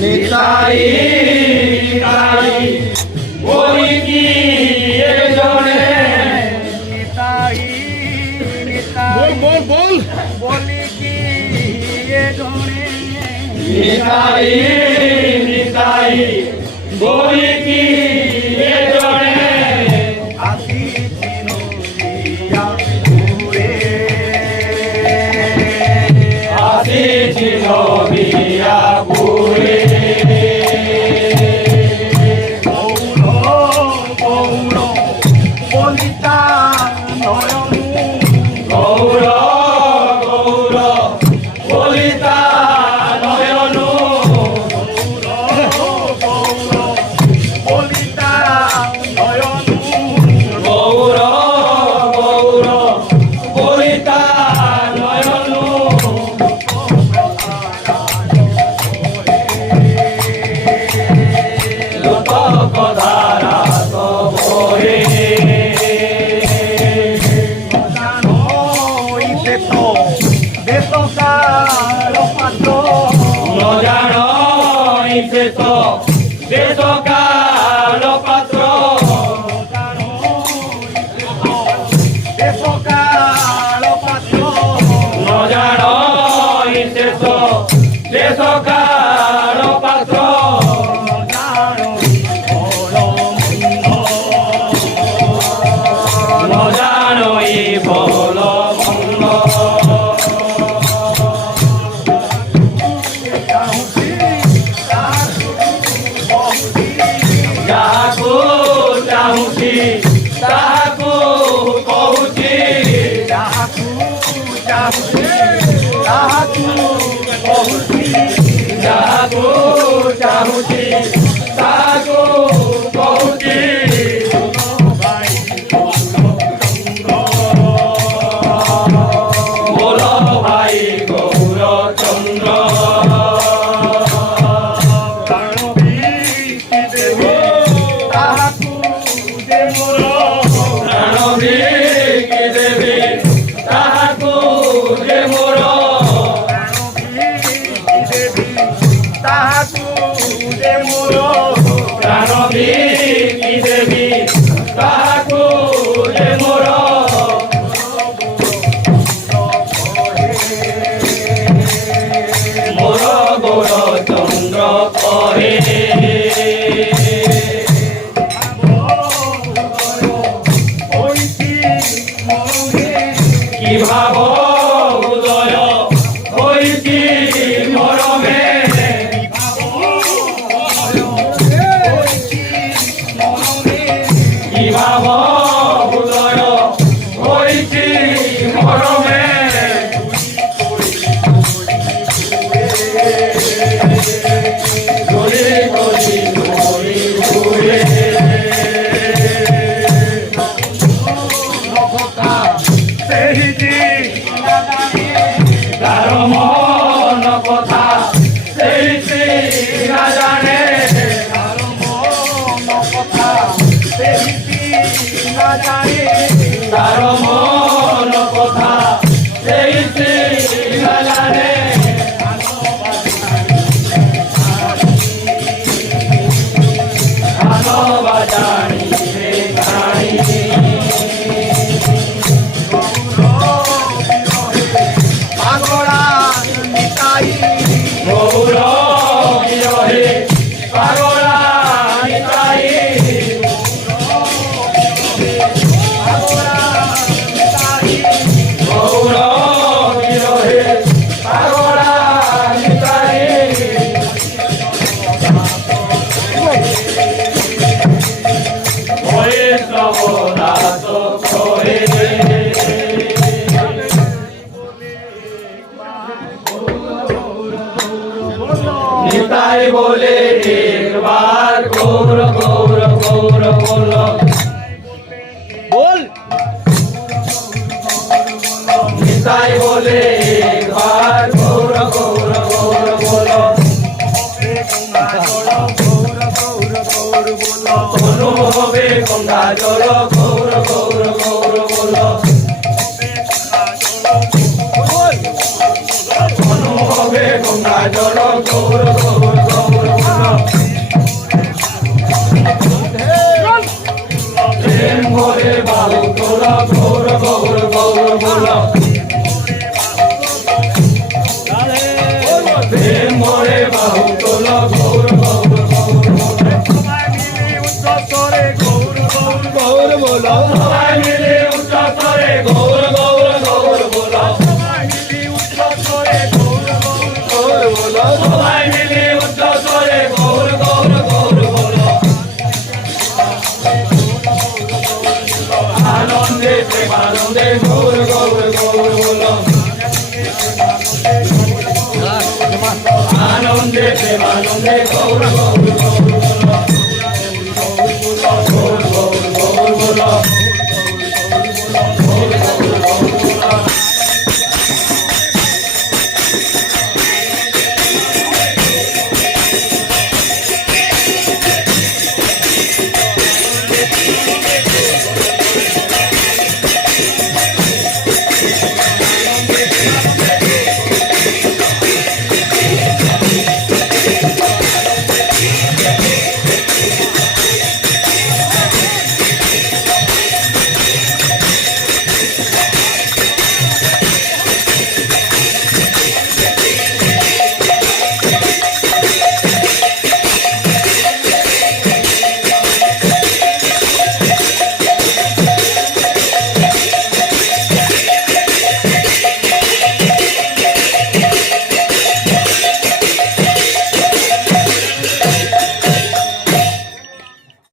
নিতাই নিতাই বলি কি এজনে নিতাই নিতাই বল বল বলি কি এজনে নিতাই নিতাই বলি কি এজনে নবিয়া পুরে গৌর গৌর বলিতা নয়ন গৌর গৌর বলিতা নয়ন গৌর গৌর বলিতা নয়ন গৌর গৌর বলিতা নয়ন निताई बोले एक बार गौर गौर गौर बोलो बोल निताई बोले एक बार गौर गौर गौर बोलो सोनू होबे गंगा जल गौर गौर गौर बोलो सोनू होबे गंगा जल गौर गौर বলো প্রেম ভরে বাহু তোলো গৌর গৌর গৌর বলো সবাই মিলে উচ্চ স্বরে গৌর গৌর গৌর বলো সবাই মিলে উচ্চ স্বরে গৌর গৌর গৌর বলো সবাই মিলে উচ্চ স্বরে গৌর গৌর গৌর বলো সবাই মিলে উচ্চ স্বরে গৌর গৌর গৌর বলো আনন্দে প্রেমানন্দে গৌর গৌর গৌর বলো আনন্দে প্রেমানন্দে গৌর গৌর গৌর